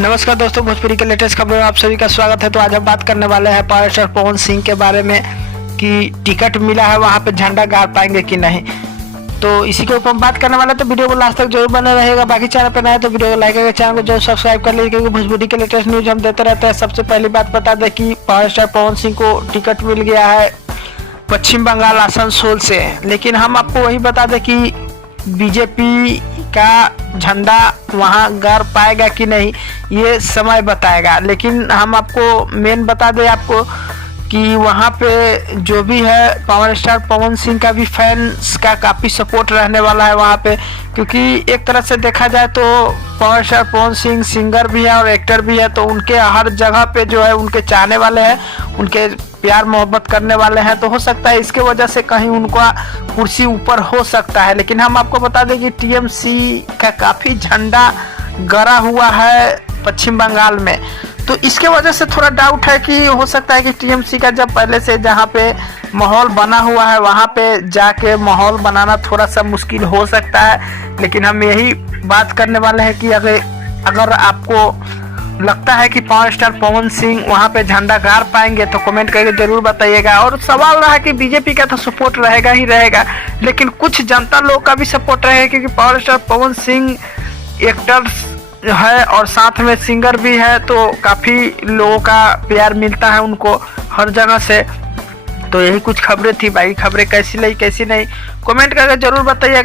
नमस्कार दोस्तों, भोजपुरी के लेटेस्ट खबरों में आप सभी का स्वागत है। तो आज हम बात करने वाले हैं पावर स्टार पवन सिंह के बारे में कि टिकट मिला है, वहां पे झंडा गाड़ पाएंगे कि नहीं। तो इसी के ऊपर हम बात करने वाले हैं, तो वीडियो को लास्ट तक जरूर बने रहेगा। बाकी चैनल पर नए तो वीडियो को लाइक करके चैनल को जरूर सब्सक्राइब कर लीजिए, क्योंकि भोजपुरी के लेटेस्ट न्यूज हम देते रहते हैं। सबसे पहली बात बता दें कि पावर स्टार पवन सिंह को टिकट मिल गया है पश्चिम बंगाल आसनसोल से, लेकिन हम आपको वही बता दें कि बीजेपी का झंडा वहां गाड़ पाएगा कि नहीं, ये समय बताएगा। लेकिन हम आपको मेन बता दें आपको कि वहां पे जो भी है पावर स्टार पवन सिंह का भी फैंस का काफ़ी सपोर्ट रहने वाला है वहां पे, क्योंकि एक तरह से देखा जाए तो power star Pawan Singh singer भी है और एक्टर भी है। तो उनके हर जगह पे जो है उनके चाहने वाले हैं, उनके प्यार मोहब्बत करने वाले हैं। तो हो सकता है इसके वजह से कहीं उनका कुर्सी ऊपर हो सकता है। लेकिन हम आपको बता दें कि टीएमसी का काफ़ी झंडा गड़ा हुआ है पश्चिम बंगाल में। तो इसके वजह से थोड़ा डाउट है कि हो सकता है कि टीएमसी का जब पहले से जहाँ पे माहौल बना हुआ है वहाँ पे जाके माहौल बनाना थोड़ा सा मुश्किल हो सकता है। लेकिन हम यही बात करने वाले हैं कि अगर आपको लगता है कि पावर स्टार पवन सिंह वहाँ पे झंडा गाड़ पाएंगे तो कमेंट करके जरूर बताइएगा। और सवाल रहा कि बीजेपी का तो सपोर्ट रहेगा ही रहेगा, लेकिन कुछ जनता लोग का भी सपोर्ट रहेगा, क्योंकि power star Pawan Singh actors है और साथ में सिंगर भी है। तो काफ़ी लोगों का प्यार मिलता है उनको हर जगह से। तो यही कुछ खबरें थी भाई। खबरें कैसी लगी कैसी नहीं कमेंट करके जरूर बताइएगा।